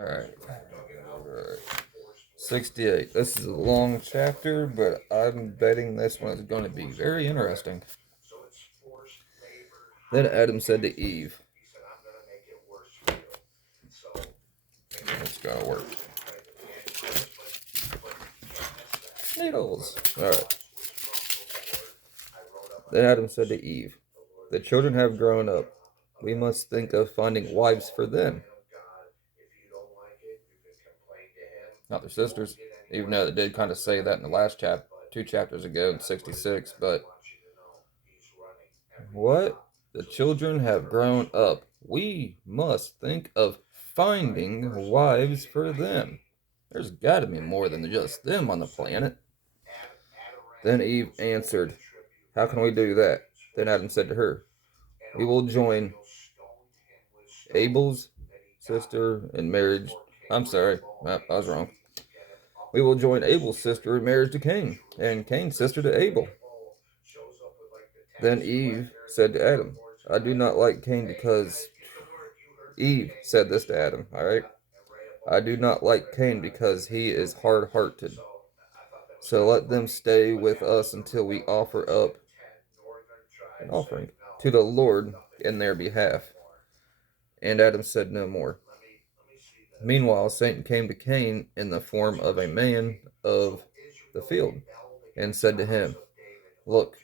Alright. Alright. 68. This is a long chapter, but I'm betting this one is going to be very interesting. Then Adam said to Eve, it's gonna work. Needles. Alright. Then Adam said to Eve, the children have grown up. We must think of finding wives for them. Not their sisters. Even though they did kind of say that in the last chapter, 2 chapters ago in 66, but what? The children have grown up. We must think of finding wives for them. There's got to be more than just them on the planet. Then Eve answered, how can we do that? Then Adam said to her, we will join Abel's sister in marriage. I'm sorry, I was wrong. We will join Abel's sister in marriage to Cain, and Cain's sister to Abel. Then Eve said to Adam, I do not like Cain because... Eve said this to Adam, alright? I do not like Cain because he is hard-hearted. So let them stay with us until we offer up an offering to the Lord in their behalf. And Adam said no more. Meanwhile, Satan came to Cain in the form of a man of the field and said to him, look,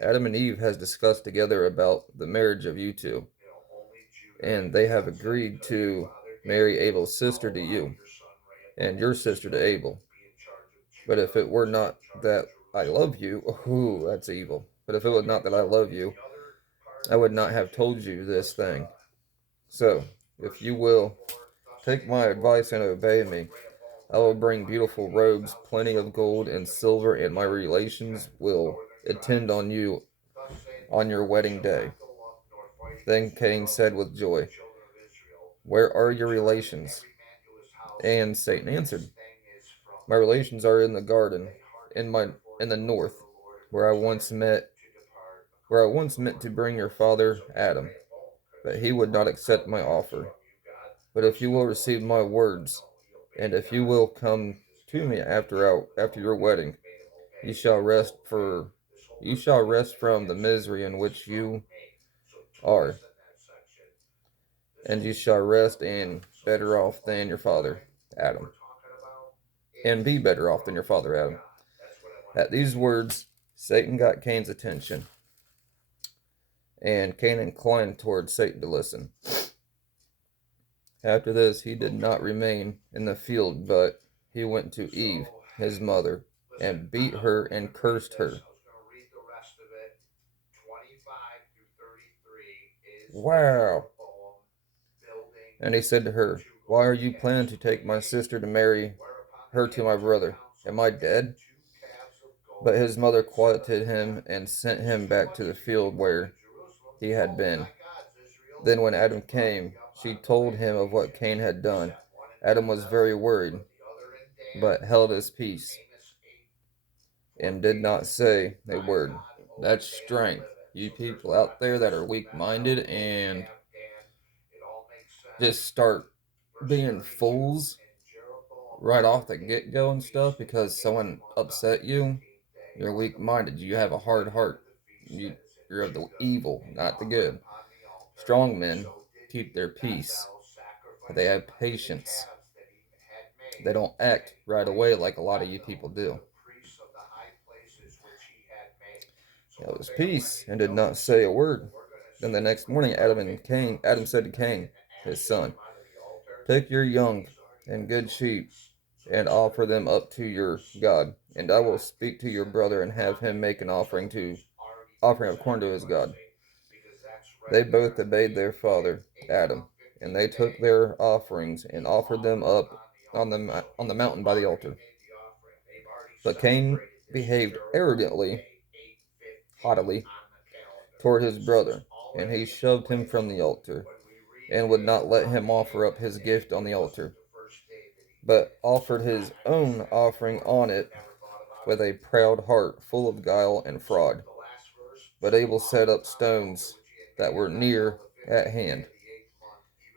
Adam and Eve has discussed together about the marriage of you two, and they have agreed to marry Abel's sister to you, and your sister to Abel. But if it were not that I love you, ooh, that's evil. But if it was not that I love you, I would not have told you this thing. So, if you will take my advice and obey me, I will bring beautiful robes, plenty of gold and silver, and my relations will attend on you on your wedding day. Then Cain said with joy, where are your relations? And Satan answered, my relations are in the garden, in the north, where I once meant to bring your father Adam, but he would not accept my offer. But if you will receive my words, and if you will come to me after your wedding, you shall rest from the misery in which you are, and you shall rest and better off than your father Adam, and be better off than your father Adam. At these words, Satan got Cain's attention, and Cain inclined toward Satan to listen. After this, he did not remain in the field, but he went to Eve, his mother, and beat her and cursed her. Wow. And he said to her, why are you planning to take my sister to marry her to my brother? Am I dead? But his mother quieted him and sent him back to the field where he had been. Then when Adam came, she told him of what Cain had done. Adam was very worried, but held his peace and did not say a word. That's strength. You people out there that are weak-minded and just start being fools right off the get-go and stuff because someone upset you, you're weak-minded. You have a hard heart. You're of the evil, not the good. Strong men keep their peace. They have patience. They don't act right away like a lot of you people do. He held his peace and did not say a word. Then the next morning Adam said to Cain, his son, take your young and good sheep and offer them up to your God, and I will speak to your brother and have him make an offering according to his God. They both obeyed their father, Adam, and they took their offerings and offered them up on the mountain by the altar. But Cain behaved arrogantly, haughtily, toward his brother, and he shoved him from the altar, and would not let him offer up his gift on the altar, but offered his own offering on it with a proud heart, full of guile and fraud. But Abel set up stones that were near at hand,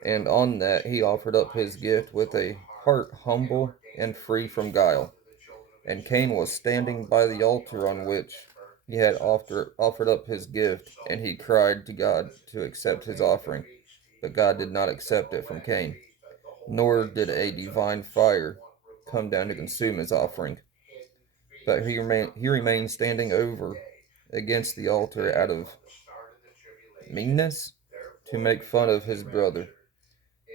And on that he offered up his gift with a heart humble and free from guile. And Cain was standing by the altar on which he had offered up his gift, and he cried to God to accept his offering. But God did not accept it from Cain, nor did a divine fire come down to consume his offering. But he remained standing over against the altar out of meanness to make fun of his brother.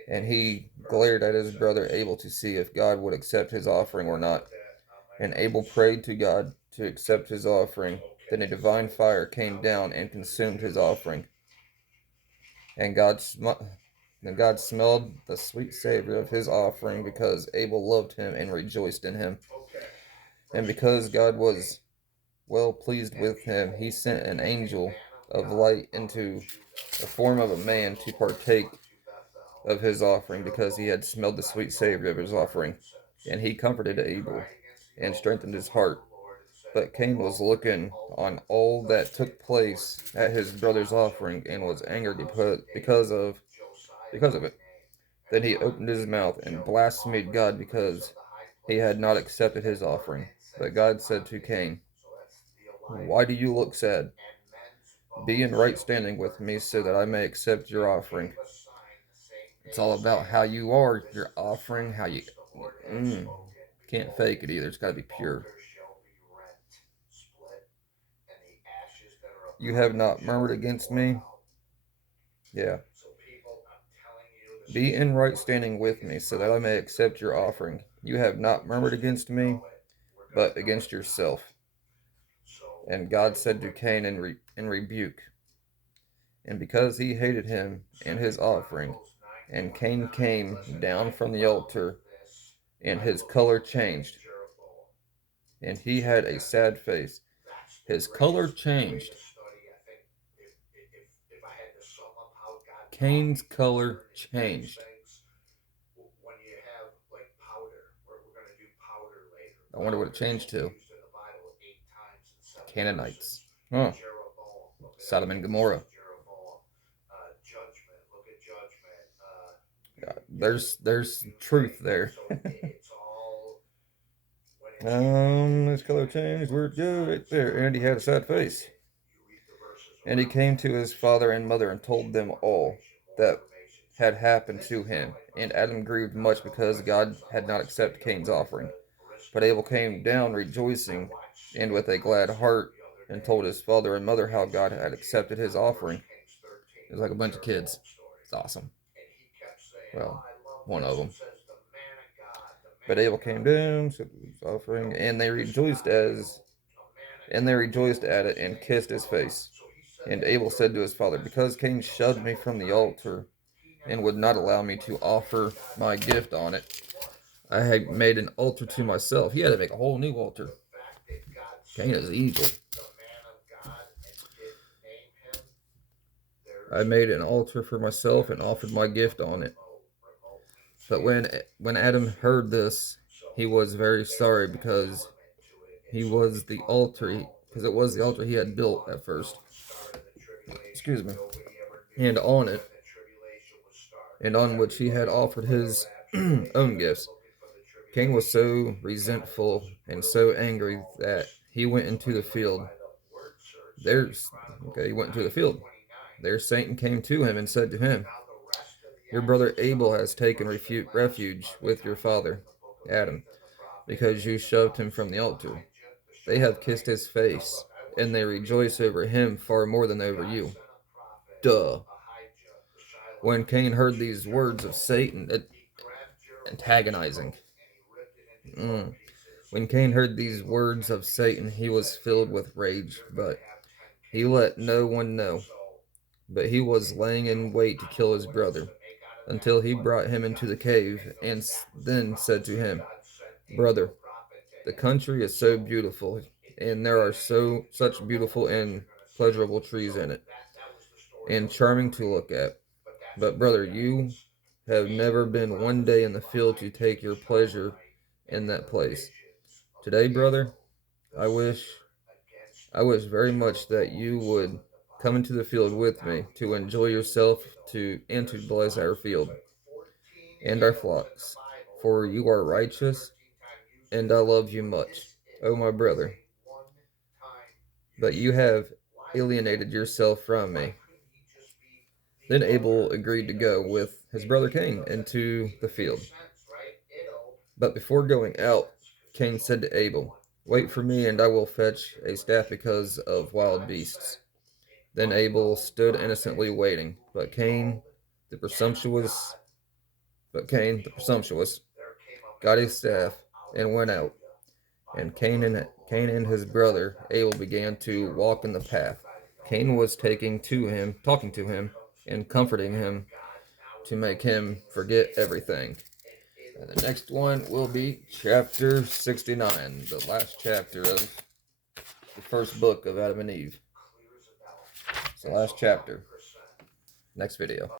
And he glared at his brother, able to see if God would accept his offering or not. And Abel prayed to God to accept his offering. Then a divine fire came down and consumed his offering. And God smelled the sweet savor of his offering because Abel loved him and rejoiced in him. And because God was well pleased with him, he sent an angel of light into the form of a man to partake of his offering because he had smelled the sweet savor of his offering. And he comforted Abel and strengthened his heart. But Cain was looking on all that took place at his brother's offering and was angry because of it. Then he opened his mouth and blasphemed God because he had not accepted his offering. But God said to Cain, "Why do you look sad? Be in right standing with me so that I may accept your offering." It's all about how you are, your offering, how you can't fake it either. It's got to be pure. You have not murmured against me. Yeah. Be in right standing with me so that I may accept your offering. You have not murmured against me, but against yourself. And God said to Cain in rebuke, and because he hated him and his offering, and Cain came down from the altar, and his color changed, and he had a sad face. His color changed. Cain's color changed. I wonder what it changed to. Canaanites. Huh. Sodom and Gomorrah. Yeah, there's truth there. His color changed. Where'd it go? Right there. And he had a sad face. And he came to his father and mother and told them all that had happened to him. And Adam grieved much because God had not accepted Cain's offering. But Abel came down rejoicing and with a glad heart and told his father and mother how God had accepted his offering. It was like a bunch of kids. It's awesome. Well, one of them. But Abel came down, said his offering, and they rejoiced at it and kissed his face. And Abel said to his father, "Because Cain shoved me from the altar and would not allow me to offer my gift on it, I had made an altar to myself." He had to make a whole new altar. Cain is evil. "I made an altar for myself and offered my gift on it." But when Adam heard this, he was very sorry because he was the altar because it was the altar he had built at first. Excuse me. And on it, and on which he had offered his own gifts. Cain was so resentful and so angry that he went into the field. He went into the field. There Satan came to him and said to him, "Your brother Abel has taken refuge with your father, Adam, because you shoved him from the altar. They have kissed his face, and they rejoice over him far more than over you." Duh. When Cain heard these words of Satan, antagonizing. When Cain heard these words of Satan, he was filled with rage, but he let no one know. But he was laying in wait to kill his brother, until he brought him into the cave, and then said to him, "Brother, the country is so beautiful, and there are such beautiful and pleasurable trees in it, and charming to look at. But brother, you have never been one day in the field to take your pleasure in that place. Today, brother, I wish very much that you would Come into the field with me to enjoy yourself and to bless our field and our flocks. For you are righteous, and I love you much, O my brother. But you have alienated yourself from me. Then Abel agreed to go with his brother Cain into the field. But before going out, Cain said to Abel, "Wait for me, and I will fetch a staff because of wild beasts." Then Abel stood innocently waiting, the presumptuous, Cain, the presumptuous, got his staff and went out. And Cain and his brother Abel began to walk in the path. Cain was talking to him, and comforting him to make him forget everything. And the next one will be chapter 69, the last chapter of the first book of Adam and Eve. It's the last chapter. Next video.